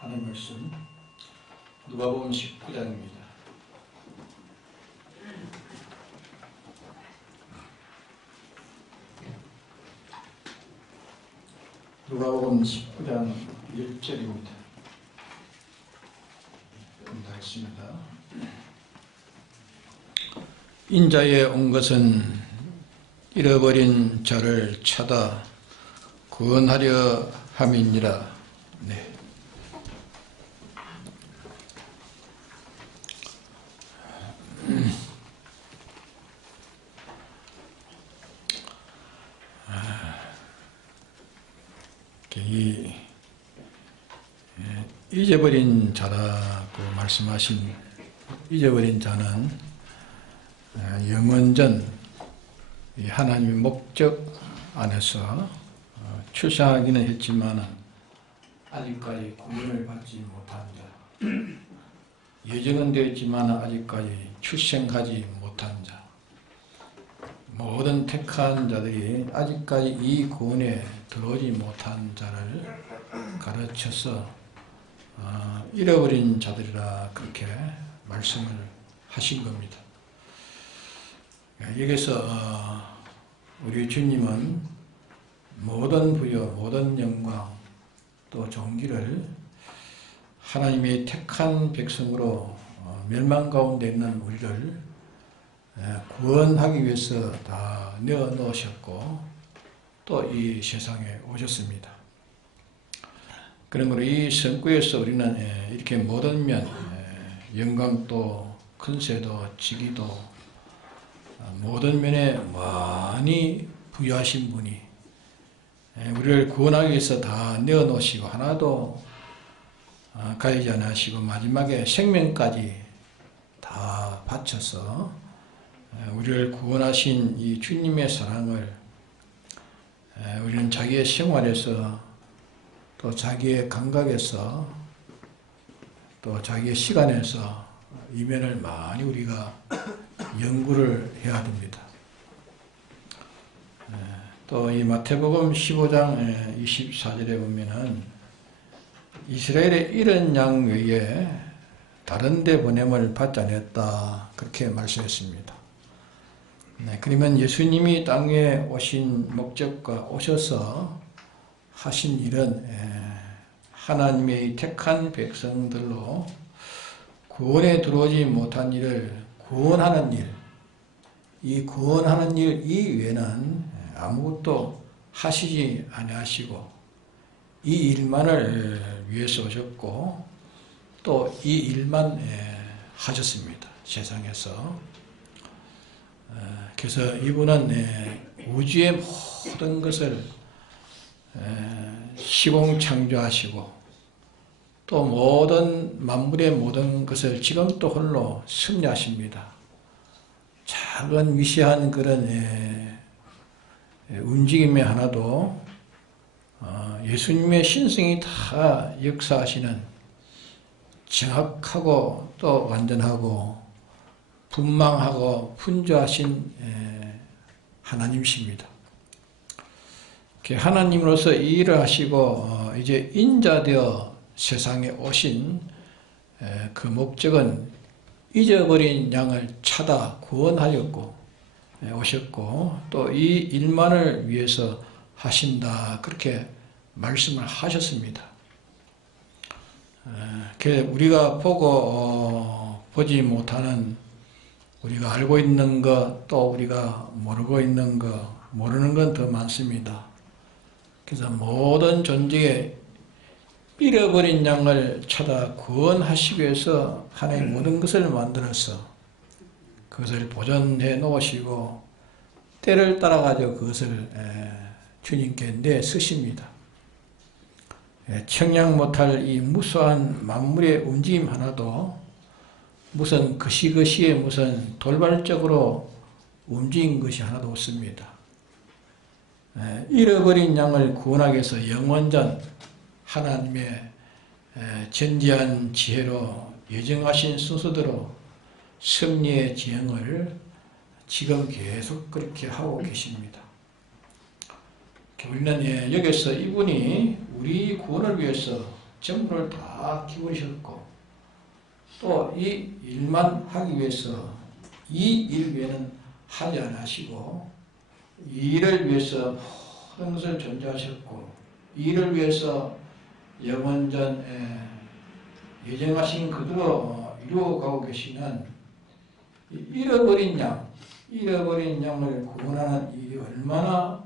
하는 말씀 누가복음 19장입니다. 누가복음 19장 1절입니다. 읽습니다. 인자에 온 것은 잃어버린 자를 찾아 구원하려 함이니라. 네. 이 잊어버린 자라고 말씀하신 잊어버린 자는 영원전 하나님의 목적 안에서 출생하기는 했지만 아직까지 구원을 받지 못한 자, 예정은 되었지만 아직까지 출생하지 못한 자, 모든 택한 자들이 아직까지 이 구원에 들어오지 못한 자를 가르쳐서 잃어버린 자들이라 그렇게 말씀을 하신 겁니다. 여기서 우리 주님은 모든 부여, 모든 영광, 또 존귀를 하나님의 택한 백성으로 멸망 가운데 있는 우리를 구원하기 위해서 다 내어 놓으셨고 또 이 세상에 오셨습니다. 그러므로 이 성구에서 우리는 이렇게 모든 면, 영광도 큰세도 직위도 모든 면에 많이 부여하신 분이 우리를 구원하기 위해서 다 내어 놓으시고 하나도 가리지 않으시고 마지막에 생명까지 다 바쳐서 우리를 구원하신 이 주님의 사랑을 우리는 자기의 생활에서 또 자기의 감각에서 또 자기의 시간에서 이 면을 많이 우리가 연구를 해야 됩니다. 또 이 마태복음 15장 24절에 보면은 이스라엘의 이런 양 외에 다른 데 보냄을 받지 않았다 그렇게 말씀했습니다. 그러면 예수님이 땅에 오신 목적과 오셔서 하신 일은 하나님의 택한 백성들로 구원에 들어오지 못한 일을 구원하는 일, 이 구원하는 일 이외에는 아무것도 하시지 아니하시고 이 일만을 위해서 오셨고 또 이 일만 하셨습니다. 세상에서. 그래서 이분은 우주의 모든 것을 시공 창조하시고 또 모든 만물의 모든 것을 지금 또 홀로 섭리하십니다. 작은 미시한 그런 움직임의 하나도 예수님의 신성이 다 역사하시는 정확하고 또 완전하고 분망하고 분주하신 하나님이십니다. 하나님으로서 이 일을 하시고 이제 인자되어 세상에 오신 그 목적은 잊어버린 양을 찾아 구원하였고 오셨고 또 이 일만을 위해서 하신다 그렇게 말씀을 하셨습니다. 우리가 보지 못하는 우리가 알고 있는 것 또 우리가 모르고 있는 것 모르는 건 더 많습니다. 그래서 모든 존재에 잃어버린 양을 찾아 구원하시기 위해서 하나님 모든 것을 만들어서 그것을 보존해 놓으시고 때를 따라가지고 그것을 주님께 내쓰십니다. 청량 못할 이 무수한 만물의 움직임 하나도 무슨 그시그시에 무슨 돌발적으로 움직인 것이 하나도 없습니다. 잃어버린 양을 구원하기 위해서 영원전 하나님의 전지한 지혜로 예정하신 순서대로 섭리의 지형을 지금 계속 그렇게 하고 계십니다. 우리는 여기서 이분이 우리 구원을 위해서 전부를 다 기울이셨고 또 이 일만 하기 위해서 이 일 외에는 하지 않으시고 이 일을 위해서 모든 것을 존재하셨고 이 일을 위해서 영원전에 예정하신 그대로 이루어가고 계시는 잃어버린 양을 구원하는 일이 얼마나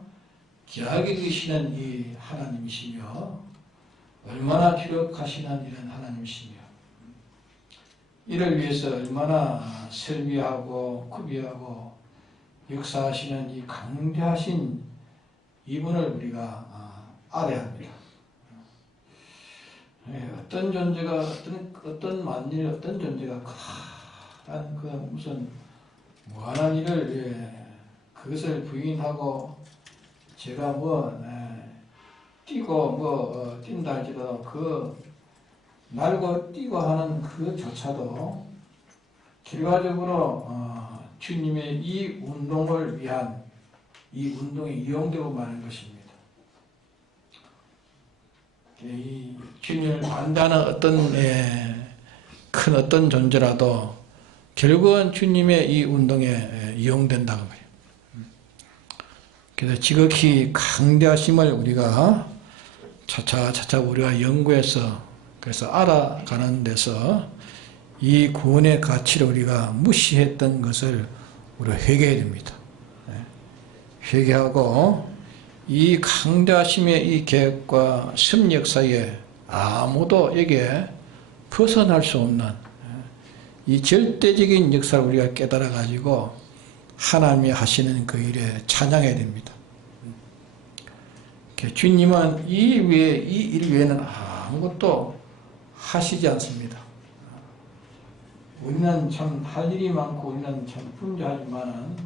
귀하게 계시는 이 하나님이시며 얼마나 기록하시는 이런 하나님이시며 이를 위해서 얼마나 설비하고 구비하고 역사하시는 이 강대하신 이분을 우리가 알아야 합니다. 어떤 존재가 어떤 만일 어떤 존재가 큰 그 무슨 무한한 일을 그것을 부인하고 제가 뛰고 뛴다 할지라도 그 날고 뛰고 하는 그조차도 결과적으로 주님의 이 운동을 위한 이 운동에 이용되고 마는 것입니다. 이 주님을 반대하는 큰 어떤 존재라도 결국은 주님의 이 운동에 이용된다고 말이에요. 그래서 지극히 강대하심을 우리가 차차 우리가 연구해서 그래서 알아가는 데서 이 구원의 가치를 우리가 무시했던 것을 우리가 회개해야 됩니다. 회개하고 이 강대하심의 이 계획과 섭리 역사에 아무도 에게 벗어날 수 없는 이 절대적인 역사를 우리가 깨달아 가지고 하나님이 하시는 그 일에 찬양해야 됩니다. 주님은 이 일 외에는 아무것도 하시지 않습니다. 우리는 참 할 일이 많고 우리는 참 분주하지만은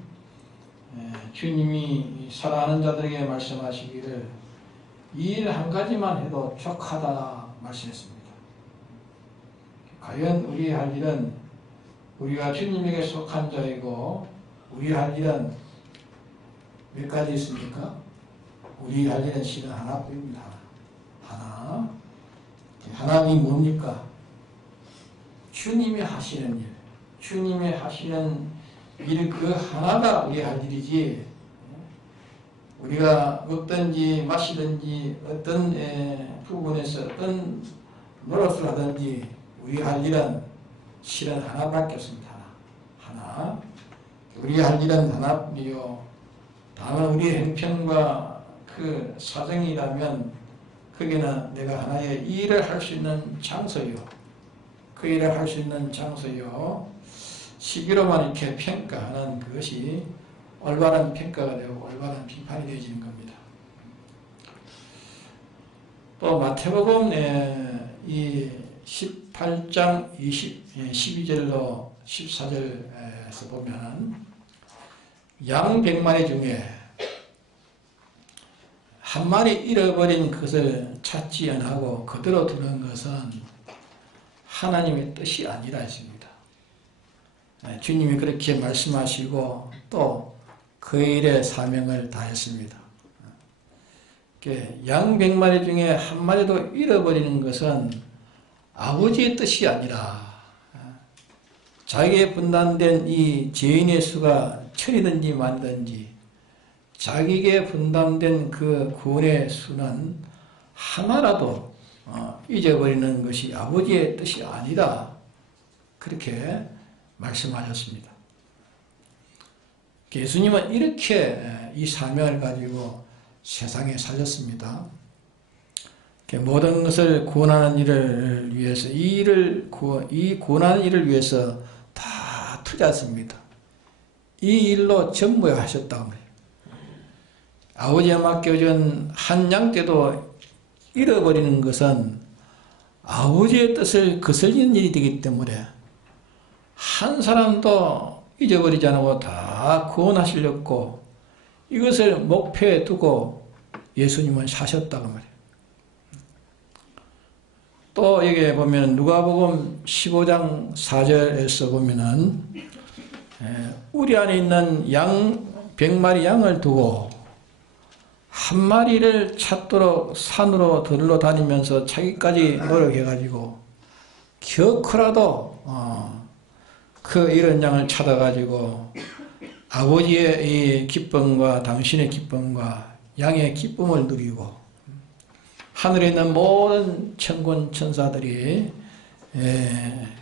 주님이 사랑하는 자들에게 말씀하시기를 이 일 한 가지만 해도 족하다 말씀했습니다. 과연 우리 할 일은 우리가 주님에게 속한 자이고 우리 할 일은 몇 가지 있습니까? 우리 할 일은 실은 하나뿐입니다. 하나. 하나님이 뭡니까? 주님이 하시는 일. 주님이 하시는 일 그 하나가 우리 할 일이지 우리가 먹든지 마시든지 어떤 부분에서 어떤 노릇을 하든지 우리 할 일은 실은 하나밖에 없습니다. 하나. 우리 할 일은 하나뿐이요. 다만 우리 행편과 그 사정이라면 거기는 내가 하나의 일을 할 수 있는 장소요. 그 일을 할 수 있는 장소요. 시기로만 이렇게 평가하는 그것이 올바른 평가가 되고 올바른 비판이 되어지는 겁니다. 또 마태복음 이 18장 12절로 14절에서 보면 양 100마리 중에 한 마리 잃어버린 것을 찾지 않고 그대로 두는 것은 하나님의 뜻이 아니라 했습니다. 주님이 그렇게 말씀하시고 또 그 일에 사명을 다했습니다. 양 100마리 중에 한 마리도 잃어버리는 것은 아버지의 뜻이 아니라 자기의 분담된 이 죄인의 수가 천이든지 만이든지 자기에게 분담된 그 구원의 수는 하나라도 잊어버리는 것이 아버지의 뜻이 아니라 그렇게 말씀하셨습니다. 예수님은 이렇게 이 사명을 가지고 세상에 사셨습니다. 모든 것을 구원하는 일을 위해서 이 구원하는 일을 위해서 다 투자했습니다. 이 일로 전부하셨다고 합니다. 아버지에 맡겨진 한 양 떼도 잃어버리는 것은 아버지의 뜻을 거슬리는 일이 되기 때문에 한 사람도 잊어버리지 않고 다 구원하시려고 이것을 목표에 두고 예수님은 사셨다고 말이에요. 또 여기 보면 누가복음 15장 4절에서 보면은 우리 안에 있는 양 100마리 양을 두고 한 마리를 찾도록 산으로 들러 다니면서 자기까지 노력해가지고 겨우라도 그 이런 양을 찾아가지고 아버지의 이 기쁨과 당신의 기쁨과 양의 기쁨을 누리고 하늘에 있는 모든 천군 천사들이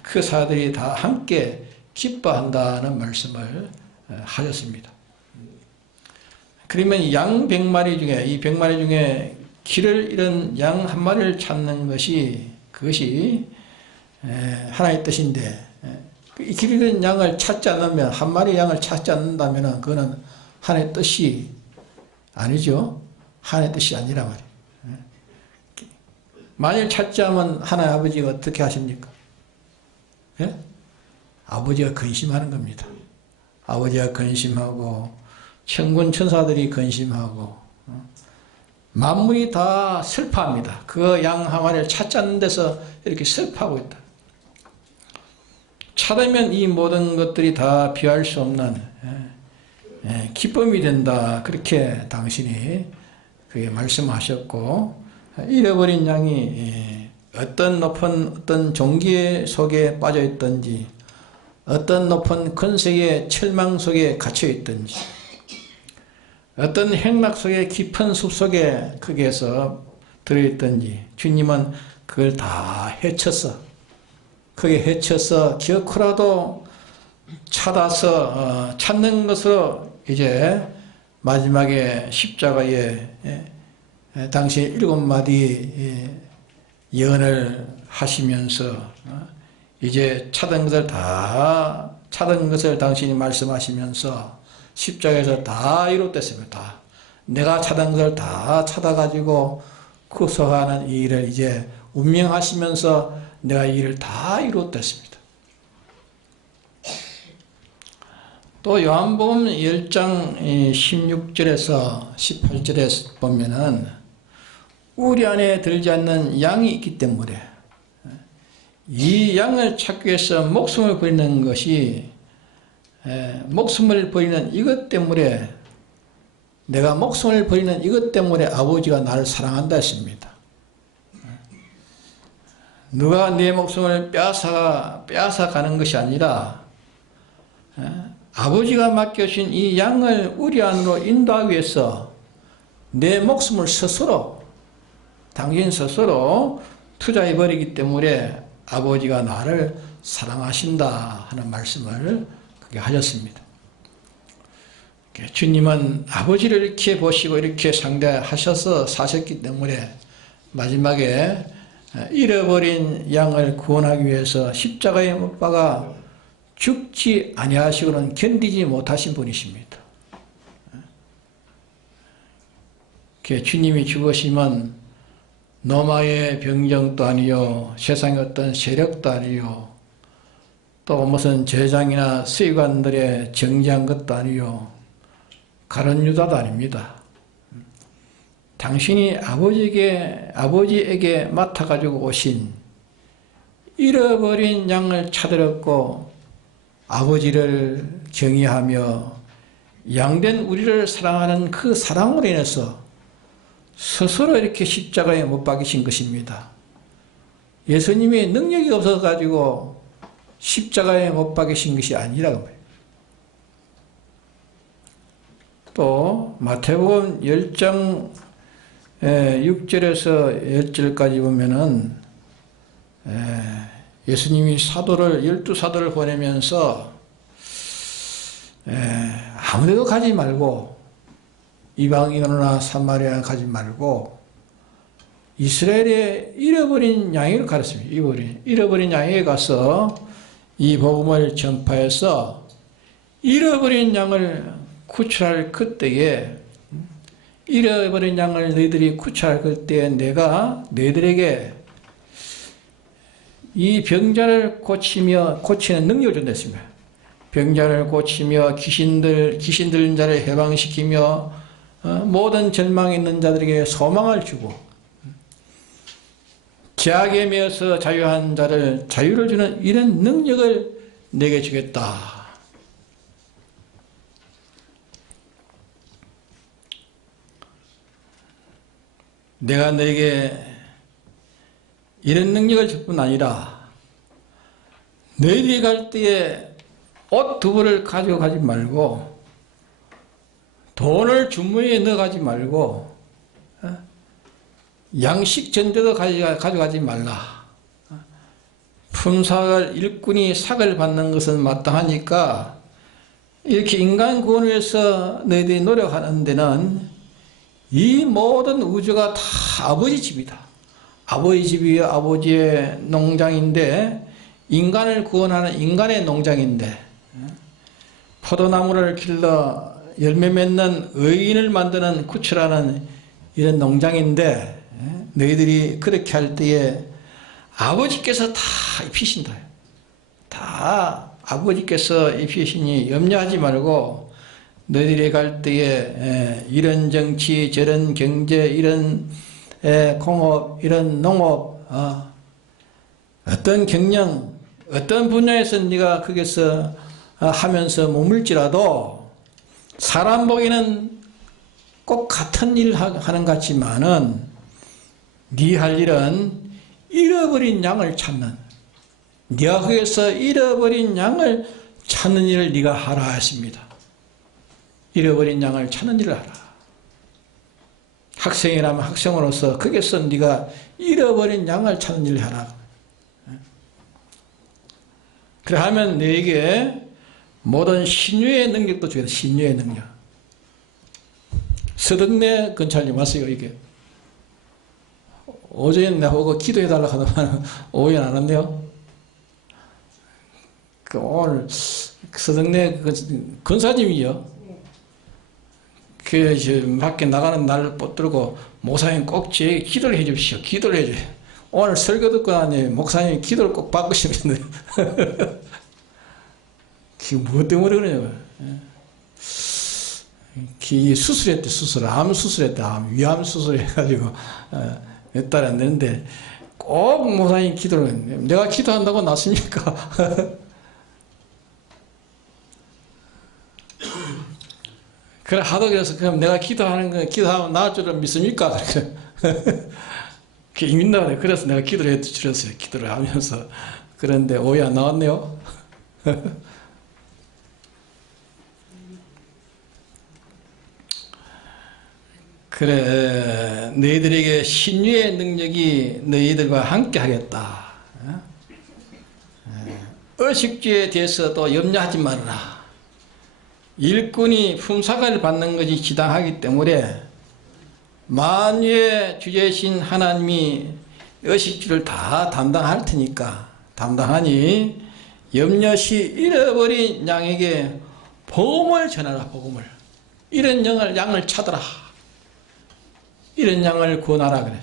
그 사들이 다 함께 기뻐한다는 말씀을 하셨습니다. 그러면 양 100마리 중에 이 100마리 중에 길을 잃은 양 한 마리를 찾는 것이 그것이 하나의 뜻인데 이 길 잃은 양을 찾지 않으면 한 마리 양을 찾지 않는다면 그거는 하나의 뜻이 아니죠. 하나의 뜻이 아니라 말이에요. 만일 찾지 않으면 하나의 아버지가 어떻게 하십니까? 예? 아버지가 근심하는 겁니다. 아버지가 근심하고 천군 천사들이 근심하고 만물이 다 슬퍼합니다. 그 양 한 마리를 찾지 않는 데서 이렇게 슬퍼하고 있다. 찾으면 이 모든 것들이 다 비할 수 없는 기쁨이 된다. 그렇게 당신이 그게 말씀하셨고 잃어버린 양이 어떤 높은 어떤 종기 속에 빠져 있든지 어떤 높은 근세의 철망 속에 갇혀 있든지 어떤 행락 속에 깊은 숲 속에 거기에서 들어있든지 주님은 그걸 다 헤쳐서 그게 헤쳐서 기어코라도 찾아서 찾는 것으로 이제 마지막에 십자가에 당시 7마디 예언을 하시면서 이제 찾은 것을 당신이 말씀하시면서 십자가에서 다 이뤘댔습니다. 다. 내가 찾은 것을 다 찾아가지고 구속하는 이 일을 이제 운명하시면서 내가 이 일을 다 이뤘댔습니다. 또 요한복음 10장 16절에서 18절에 보면은 우리 안에 들지 않는 양이 있기 때문에 이 양을 찾기 위해서 목숨을 버리는 것이 목숨을 버리는 이것 때문에 내가 목숨을 버리는 이것 때문에 아버지가 나를 사랑한다 했습니다. 누가 내 목숨을 빼앗아 가는 것이 아니라 아버지가 맡겨주신 이 양을 우리 안으로 인도하기 위해서 내 목숨을 스스로 당신 스스로 투자해버리기 때문에 아버지가 나를 사랑하신다 하는 말씀을 그렇게 하셨습니다. 주님은 아버지를 이렇게 보시고 이렇게 상대하셔서 사셨기 때문에 마지막에 잃어버린 양을 구원하기 위해서 십자가에 못 박아 죽지 아니하시고는 견디지 못하신 분이십니다. 주님이 죽으시면 노마의 병정도 아니요 세상의 어떤 세력도 아니요 또 무슨 제장이나 서기관들의 정지한 것도 아니요 가룟 유다도 아닙니다. 당신이 아버지에게 맡아가지고 오신 잃어버린 양을 찾으려고 아버지를 경외하며 양된 우리를 사랑하는 그 사랑으로 인해서 스스로 이렇게 십자가에 못 박이신 것입니다. 예수님이 능력이 없어가지고 십자가에 못 박이신 것이 아니라고 봐요. 또 마태복음 10장 6절에서 10절까지 보면은 예수님이 12사도를 보내면서 아무데도 가지 말고 이방인으로나 사마리아 가지 말고 이스라엘의 잃어버린 양에게 가르쳤습니다. 잃어버린 양에게 가서 이 복음을 전파해서 잃어버린 양을 구출할 그때에 잃어버린 양을 너희들이 구출할 그때에 내가 너희들에게 이 병자를 고치는 능력을 준댔습니다. 병자를 고치며 귀신 들린 자를 해방시키며 모든 절망에 있는 자들에게 소망을 주고 죄악에 매여서 자유한 자를 자유를 주는 이런 능력을 내게 주겠다. 내가 너에게 이런 능력을 줄 뿐 아니라 너희들이 갈 때에 옷 두 벌을 가지고 가지 말고 돈을 주머니에 넣어 가지 말고 양식 전대도 가져가지 말라. 품삯을 일꾼이 삭을 받는 것은 마땅하니까 이렇게 인간 구원을 위해서 너희들이 노력하는 데는 이 모든 우주가 다 아버지 집이다. 아버지 집이 아버지의 농장인데 인간을 구원하는 인간의 농장인데 포도나무를 길러 열매 맺는 의인을 만드는 구출하는 이런 농장인데 너희들이 그렇게 할 때에 아버지께서 다 입히신다. 다 아버지께서 입히시니 염려하지 말고 너희들이 갈 때에 이런 정치 저런 경제 이런 공업 이런 농업 어떤 경영 어떤 분야에서 네가 거기서 하면서 머물지라도 사람 보기에는 꼭 같은 일을 하는 것 같지만은 네 할 일은 잃어버린 양을 찾는 네가 거기서 잃어버린 양을 찾는 일을 네가 하라 했습니다. 잃어버린 양을 찾는 일을 하라. 학생이라면 학생으로서 거기서 네가 잃어버린 양을 찾는 일을 하라. 그래 하면 너에게 모든 신유의 능력도 주겠다. 신유의 능력. 서덕내 근찰님 왔어요. 이게 어제 나보고 기도해달라고 하더만 오해 안 한대요. 그 오늘 서덕내 근사님이요. 그 밖에 나가는 날을 붙들고 목사님 꼭 제 기도를 해주십시오. 기도를 해줘요. 오늘 설교 듣고 나니 목사님 기도를 꼭 받고 싶은데 그게 무엇 때문에 그러냐고요. 수술했대. 암 수술했대. 위암 수술해가지고 몇 달 안 되는데 꼭 목사님 기도를 했네. 내가 기도한다고 낫습니까? 그래 하도 그래서 그럼 내가 기도하는 거 기도하면 나을 줄을 믿습니까? 그게 믿나 그래. 그래서 내가 기도를 해드렸어요. 기도를 하면서. 그런데 오해 안 나왔네요. 그래 너희들에게 신유의 능력이 너희들과 함께 하겠다. 의식주에 대해서도 염려하지 말아라. 일꾼이 품삯을 받는 것이 지당하기 때문에 만유의 주제신 하나님이 의식주를 다 담당할 테니까 담당하니 염려시 잃어버린 양에게 복음을 전하라. 복음을. 이런 양을 찾아라. 이런 양을 구원하라 그래.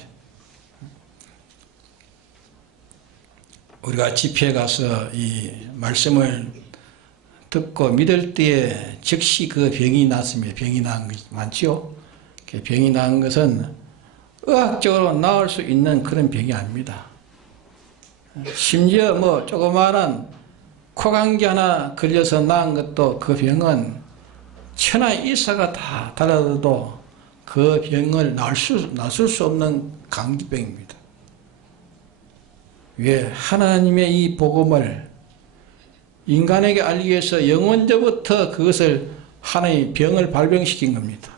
우리가 집회에 가서 이 말씀을 듣고 믿을 때에 즉시 그 병이 났습니다. 병이 난 것이 많지요. 병이 난 것은 의학적으로 나을 수 있는 그런 병이 아닙니다. 심지어 뭐 조그마한 코감기 하나 걸려서 나은 것도 그 병은 천하의 의사가 다 달아도 그 병을 낫을 수 없는 감기병입니다. 왜? 하나님의 이 복음을 인간에게 알기 위해서 영원전부터 그것을 하나의 병을 발병시킨 겁니다.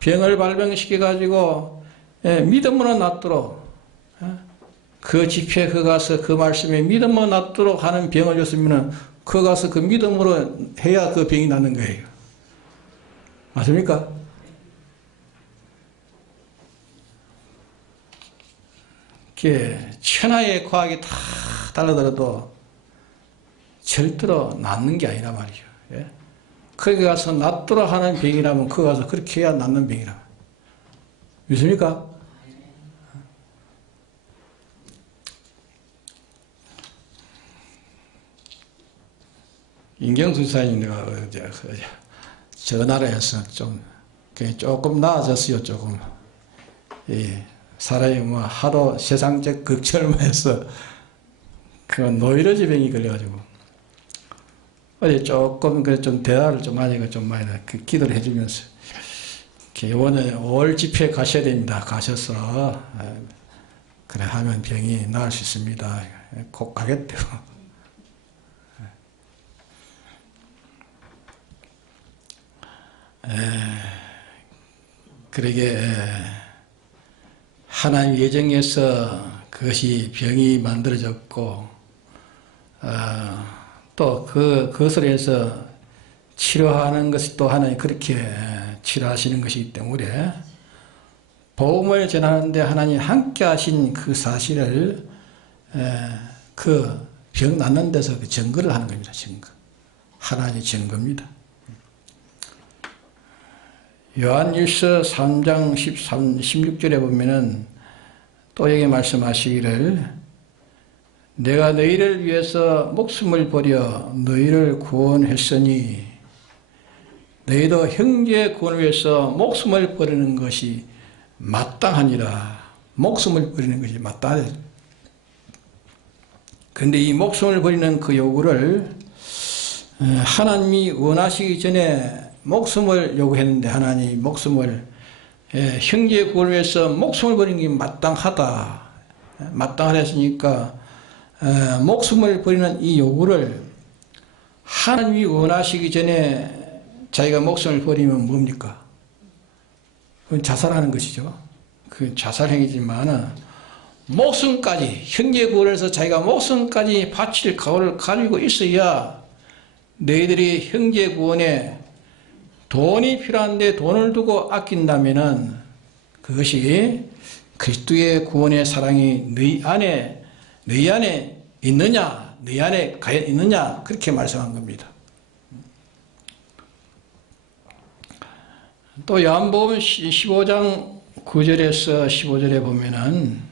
병을 발병시켜가지고 믿음으로 낫도록 그 집회에 그 가서 그 말씀에 믿음으로 낫도록 하는 병을 줬으면 그 가서 그 믿음으로 해야 그 병이 낫는 거예요. 맞습니까? 천하의 과학이 다 달라들어도 절대로 낫는 게 아니란 말이죠. 예? 거기 가서 낫도록 하는 병이라면 거기 가서 그렇게 해야 낫는 병이라면. 믿습니까? 인경수 지사님 내가 어제 전화를 해서 조금 나아졌어요. 조금. 예. 사람이 뭐 하도 세상적 걱정을 해서 그 노이로제 병이 걸려가지고 어제 조금 좀 대화를 좀 하니까 좀 많이 기도를 해주면서 이번에 5월 집회 가셔야 됩니다. 가셔서 그래 하면 병이 나을 수 있습니다. 꼭 가겠대요. 그러게 하나님 예정에서 그것이 병이 만들어졌고 또 그것을 해서 치료하는 것이 또 하나님 그렇게 치료하시는 것이기 때문에 복음을 전하는데 하나님 함께 하신 그 사실을 그 병 낫는 데서 그 증거를 하는 겁니다. 증거. 하나님의 증거입니다. 요한일서 3장 16절에 보면은 또 여기 말씀하시기를 내가 너희를 위해서 목숨을 버려 너희를 구원했으니 너희도 형제의 구원을 위해서 목숨을 버리는 것이 마땅하니라. 목숨을 버리는 것이 마땅하다. 그런데 이 목숨을 버리는 그 요구를 하나님이 원하시기 전에 목숨을 요구했는데 하나님이 목숨을 형제의 구원을 위해서 목숨을 버리는 게 마땅하다. 마땅하다 했으니까 목숨을 버리는 이 요구를 하나님이 원하시기 전에 자기가 목숨을 버리면 뭡니까? 그건 자살하는 것이죠. 그 자살행위지만 목숨까지 형제의 구원을 해서 자기가 목숨까지 바칠 각오를 가지고 있어야 너희들이 형제의 구원에 돈이 필요한데 돈을 두고 아낀다면은 그것이 그리스도의 구원의 사랑이 너희 안에 있느냐, 너희 안에 과연 있느냐 그렇게 말씀한 겁니다. 또 요한복음 15장 9절에서 15절에 보면은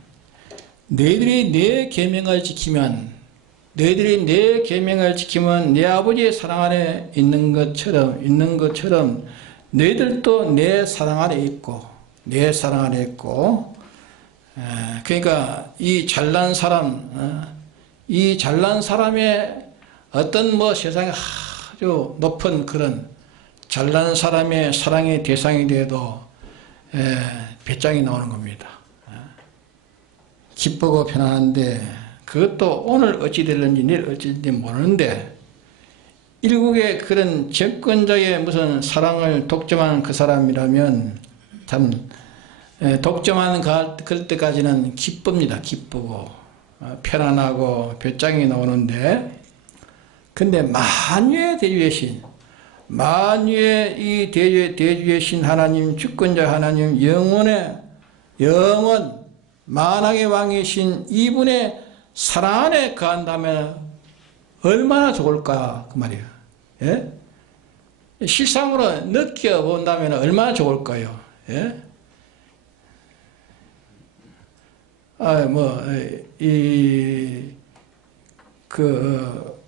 너희들이 내 계명을 지키면 내 아버지의 사랑 안에 있는 것처럼 너희들도 내 사랑 안에 있고 그러니까 이 잘난 사람의 어떤 뭐 세상에 아주 높은 그런 잘난 사람의 사랑의 대상이 돼도 배짱이 나오는 겁니다. 기쁘고 편안한데 그것도 오늘 어찌 될는지 내일 어찌 될지 모르는데 일국의 그런 정권자의 무슨 사랑을 독점하는 그 사람이라면 참 독점하는 그럴 때까지는 기쁩니다. 기쁘고 편안하고 배짱이 나오는데 근데 만유의 대주의 신 만유의 이 대주의 신 하나님 주권자 하나님 영원 만왕의 왕이신 이분의 사랑 안에 거한다면 얼마나 좋을까 그 말이에요. 예? 실상으로 느껴본다면 얼마나 좋을까요? 예?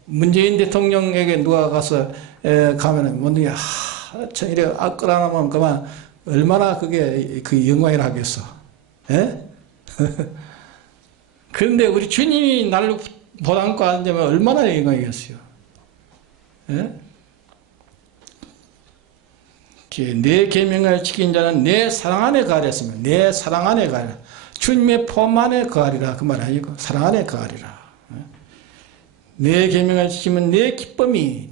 문재인 대통령에게 누가 가서 가면은 뭔데 참 이래 끌어안으면 그만 얼마나 그게 그 영광이라 하겠어. 예? 그런데 우리 주님이 날로 보담고 앉으면 얼마나 영광이겠어요. 예? 내 계명을 지킨 자는 내 사랑 안에 거하렸으면 내 사랑 안에 거하리라. 주님의 품 안에 거하리라 그 말 아니고 사랑 안에 거하리라. 내 계명을 지키면 내 기쁨이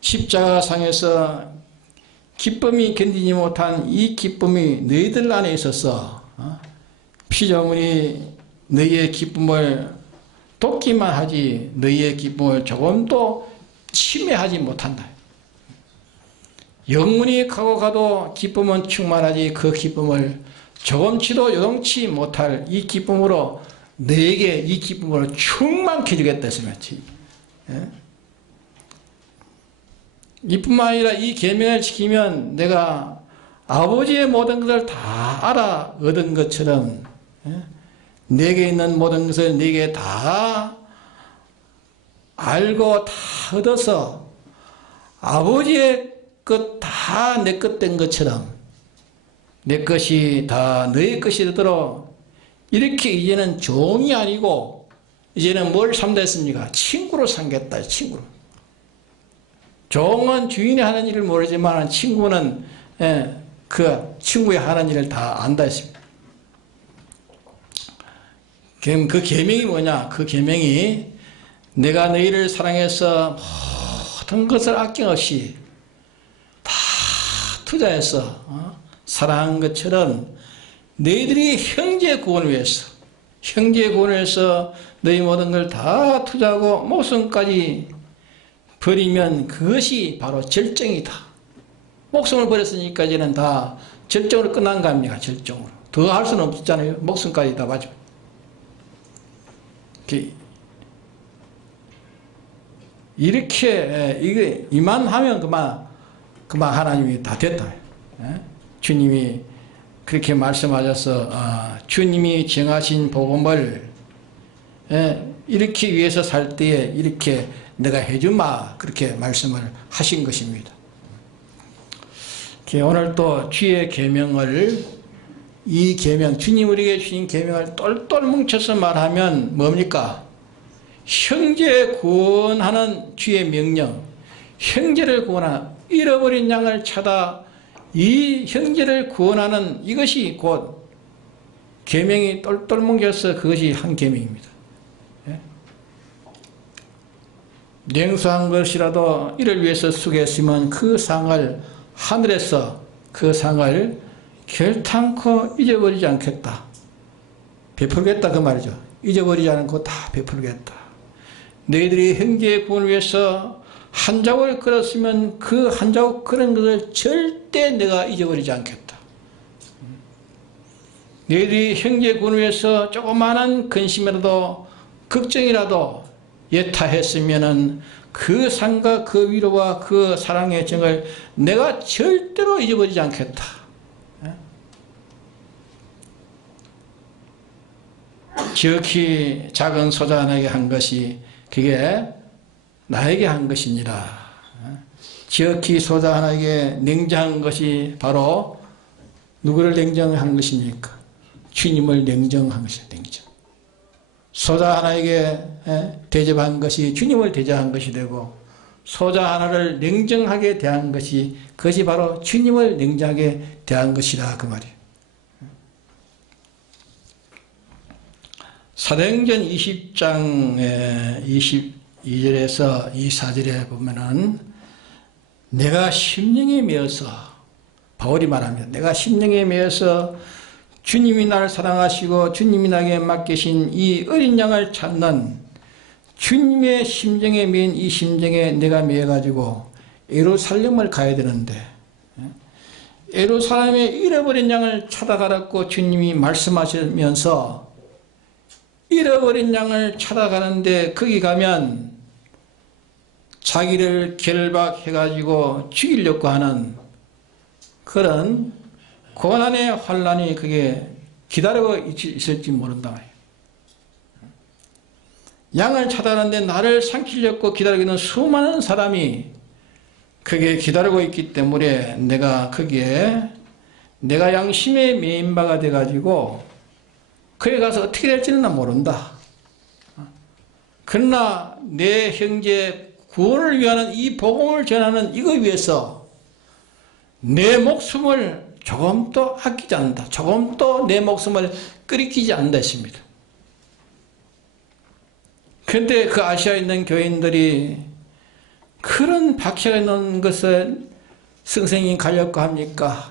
십자가상에서 기쁨이 견디지 못한 이 기쁨이 너희들 안에 있어서 피조물이 너희의 기쁨을 돕기만 하지 너희의 기쁨을 조금도 침해하지 못한다. 영원히 가고 가도 기쁨은 충만하지 그 기쁨을 조금치도 요동치 못할 이 기쁨으로 너에게 이 기쁨으로 충만케 주겠다 했으면 이뿐만 아니라 이 계명을 지키면 내가 아버지의 모든 것을 다 알아 얻은 것처럼 내게 있는 모든 것을 내게 다 알고 다 얻어서 아버지의 것 다 내 것 된 것처럼 내 것이 다 너의 것이 되도록 이렇게 이제는 종이 아니고 이제는 뭘 삼다 했습니까? 친구로 삼겠다. 친구로. 종은 주인이 하는 일을 모르지만 친구는 그 친구의 하는 일을 다 안다 했습니다. 그 계명이 뭐냐? 그 계명이 내가 너희를 사랑해서 모든 것을 아낌없이 다 투자해서 사랑한 것처럼 너희들이 형제 구원을 위해서 너희 모든 걸 다 투자하고 목숨까지 버리면 그것이 바로 절정이다. 목숨을 버렸으니까 이제는 다 절정으로 끝난 겁니다. 절정으로. 더 할 수는 없잖아요. 목숨까지 다 바쳐. 이렇게 이게 이만하면 그만 하나님이 다 됐다. 주님이 그렇게 말씀하셔서 주님이 정하신 복음을 이렇게 위해서 살 때에 이렇게 내가 해주마 그렇게 말씀을 하신 것입니다. 오늘 또 주의 계명을 이 계명 주님 우리에게 주신 계명을 똘똘 뭉쳐서 말하면 뭡니까? 형제 구원하는 주의 명령, 형제를 구원하는 잃어버린 양을 찾아 이 형제를 구원하는 이것이 곧 계명이 똘똘 뭉쳐서 그것이 한 계명입니다. 냉수한 것이라도 이를 위해서 수고했으면 그 상을 하늘에서 그 상을 결탄코 잊어버리지 않겠다. 베풀겠다 그 말이죠. 잊어버리지 않고 다 베풀겠다. 너희들이 형제의 구원을 위해서 한 자국을 걸었으면 그 한 자국 걸은 것을 절대 내가 잊어버리지 않겠다. 너희들이 형제의 구원을 위해서 조그마한 근심이라도 걱정이라도 예타했으면은 그 상과 그 위로와 그 사랑의 정을 내가 절대로 잊어버리지 않겠다. 지극히 작은 소자 하나에게 한 것이 그게 나에게 한 것이니라. 지극히 소자 하나에게 냉정한 것이 바로 누구를 냉정한 것입니까? 주님을 냉정한 것이다. 냉정. 소자 하나에게 대접한 것이 주님을 대접한 것이 되고 소자 하나를 냉정하게 대한 것이 그것이 바로 주님을 냉정하게 대한 것이라 그 말이에요. 사도행전 20장 22절에서 24절에 보면은 내가 심령에 매여서 바울이 말합니다. 내가 심령에 매여서 주님이 나를 사랑하시고 주님이 나에게 맡기신 이 어린 양을 찾는 주님의 심정에 매인 이 심정에 내가 매여가지고 예루살렘을 가야 되는데 예루살렘에 잃어버린 양을 찾아가라고 주님이 말씀하시면서 잃어버린 양을 찾아가는데 거기 가면 자기를 결박해가지고 죽이려고 하는 그런 고난의 환란이 그게 기다리고 있을지 모른다. 양을 찾아가는데 나를 삼키려고 기다리고 있는 수많은 사람이 그게 기다리고 있기 때문에 내가 거기에 내가 양심의 메인바가 돼가지고 거기 가서 어떻게 될지는 난 모른다. 그러나 내 형제 구원을 위하는 이 복음을 전하는 이거 위해서 내 목숨을 조금도 아끼지 않는다. 조금도 내 목숨을 끓이키지 않는다 했습니다. 그런데 그 아시아에 있는 교인들이 그런 박해가 있는 것을 선생님이 가려고 합니까?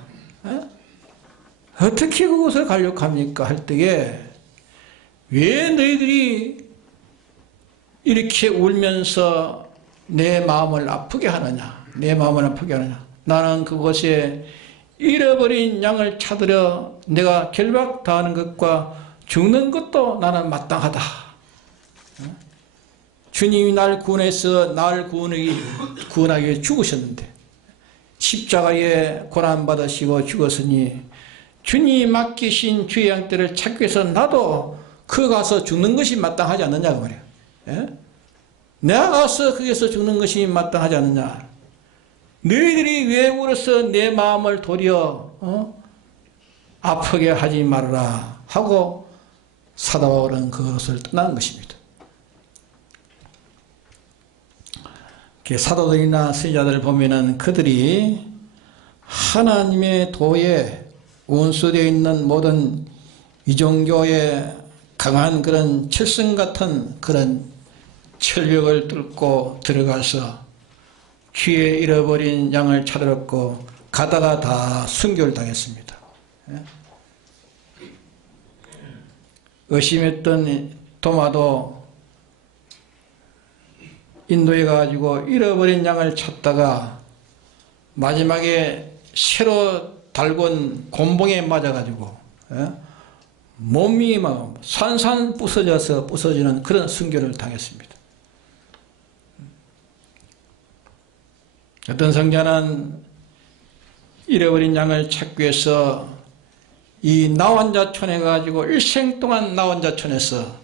어떻게 그것을 가려고 합니까? 할 때에 왜 너희들이 이렇게 울면서 내 마음을 아프게 하느냐? 내 마음을 아프게 하느냐? 나는 그곳에 잃어버린 양을 찾으려 내가 결박당하는 것과 죽는 것도 나는 마땅하다. 주님이 날 구원해서 날 구원하기 위해 죽으셨는데 십자가에 고난받으시고 죽었으니 주님이 맡기신 주의 양떼를 찾기 위해서 나도 그 가서 죽는 것이 마땅하지 않느냐 그 말이야. 예? 내가 가서 거기서 죽는 것이 마땅하지 않느냐. 너희들이 왜 울어서 내 마음을 도리어 아프게 하지 말아라 하고 사도 바울은 그것을 떠난 것입니다. 사도들이나 선지자들을 보면은 그들이 하나님의 도에 운수되어 있는 모든 이종교의 강한 그런 철성 같은 그런 철벽을 뚫고 들어가서 귀에 잃어버린 양을 찾아듣고 가다가 다 순교를 당했습니다. 의심했던 도마도 인도에 가가지고 잃어버린 양을 찾다가 마지막에 새로 달군 곤봉에 맞아가지고 몸이 막 산산 부서져서 부서지는 그런 순교를 당했습니다. 어떤 성자는 잃어버린 양을 찾기 위해서 이 나원자촌에 가지고 일생 동안 나원자촌에서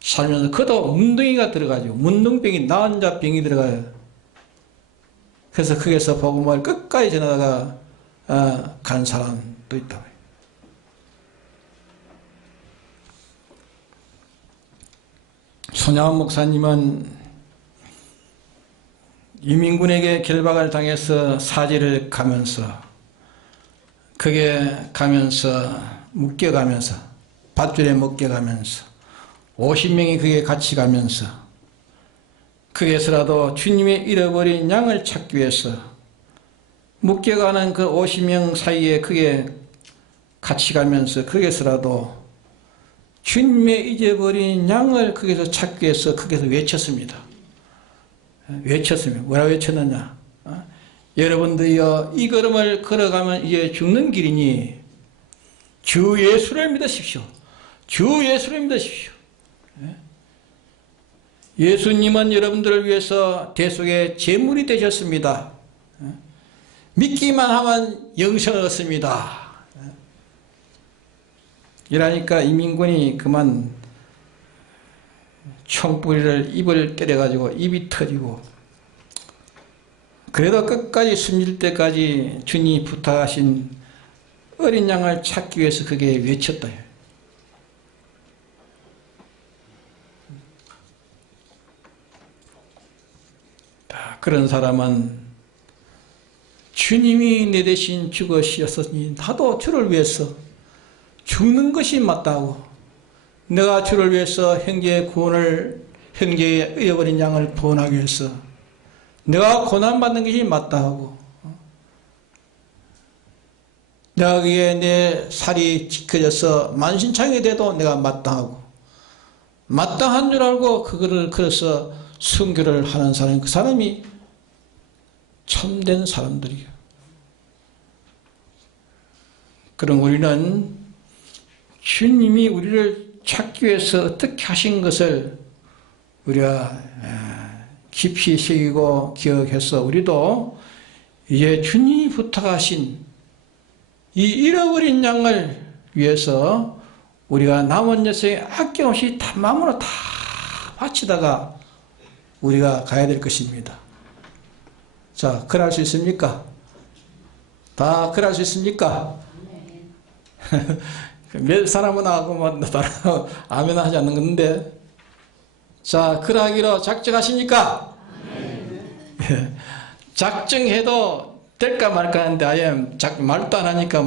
살면서 그도 문둥이가 들어가지고 문둥병이 나원자병이 들어가요. 그래서 거기서 복음을 끝까지 전하다가 간 사람도 있다고 해요. 손양원 목사님은 이민군에게 결박을 당해서 사지를 가면서 그게 가면서 묶여가면서 밧줄에 묶여가면서 50명이 그게 같이 가면서 거기에서라도 주님의 잃어버린 양을 찾기 위해서 묶여가는 그 50명 사이에 그게 같이 가면서 거기에서라도 주님의 잊어버린 양을 거기서 찾기 위해서 거기서 외쳤습니다. 외쳤습니다. 뭐라 외쳤느냐? 여러분들이여 이 걸음을 걸어가면 이제 죽는 길이니 주 예수를 믿으십시오. 주 예수를 믿으십시오. 예수님은 여러분들을 위해서 대속의 제물이 되셨습니다. 믿기만 하면 영생을 얻습니다. 이러니까 이민군이 그만 총뿌리를 입을 때려가지고 입이 터지고 그래도 끝까지 숨질 때까지 주님이 부탁하신 어린 양을 찾기 위해서 그게 외쳤다. 그런 사람은 주님이 내 대신 죽으셨으니 나도 주를 위해서 죽는 것이 맞다고 내가 주를 위해서 형제의 구원을 형제의 잃어버린 양을 구원하기 위해서 내가 고난받는 것이 맞다고 내가 그게 내 살이 지켜져서 만신창이 돼도 내가 마땅하고 마땅한 줄 알고 그거를 그래서 순교를 하는 사람이 그 사람이 참된 사람들이에요. 그럼 우리는 주님이 우리를 찾기 위해서 어떻게 하신 것을 우리가 깊이 새기고 기억해서 우리도 이제 주님이 부탁하신 이 잃어버린 양을 위해서 우리가 남은 여생에 아낌없이 다 마음으로 다 바치다가 우리가 가야 될 것입니다. 자, 그럴 수 있습니까? 다 그럴 수 있습니까? 몇 사람은 하고 뭐 다른 아멘 하지 않는 건데 자, 그러하기로 작정하십니까? 작정해도 될까 말까 하는데 아예 말도 안 하니까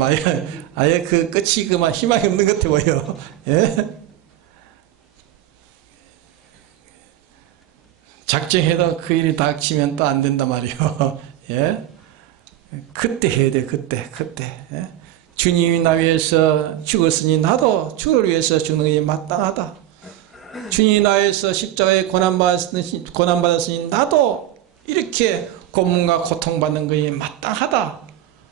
아예 그 끝이 그만 희망이 없는 것 같아 보여. 예? 작정해도 그 일이 닥치면 또 안 된단 말이요. 예? 그때 해야 돼, 그때. 예? 주님이 나 위해서 죽었으니 나도 주를 위해서 죽는 것이 마땅하다. 주님이 나 위해서 십자가에 고난받았으니 나도 이렇게 고문과 고통받는 것이 마땅하다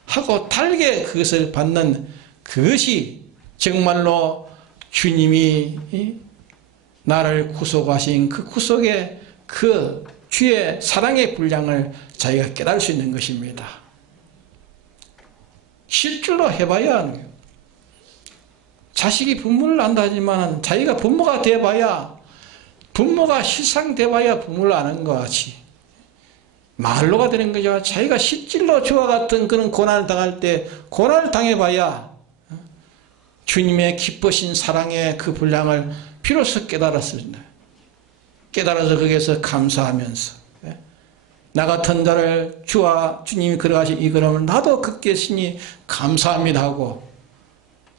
하고 달게 그것을 받는 그것이 정말로 주님이 나를 구속하신 그 구속의 그 주의 사랑의 분량을 자기가 깨달을 수 있는 것입니다. 실제로 해봐야 하는 거예요. 자식이 부모를 안다 하지만 자기가 부모가 돼봐야 부모가 실상돼봐야 부모를 아는 것 같이 말로가 되는 거죠. 자기가 실질로 저와 같은 그런 고난을 당할 때 고난을 당해봐야 주님의 기쁘신 사랑의 그 분량을 비로소 깨달았습니다. 깨달아서 거기에서 감사하면서 나 같은 자를 주와 주님이 걸어가신 이 걸음을 나도 그께 신이 감사합니다 하고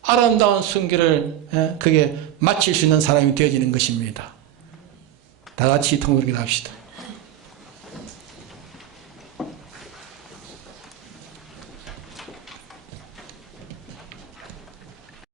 아름다운 순교를 그게 마칠 수 있는 사람이 되어지는 것입니다. 다 같이 통곡을 합시다.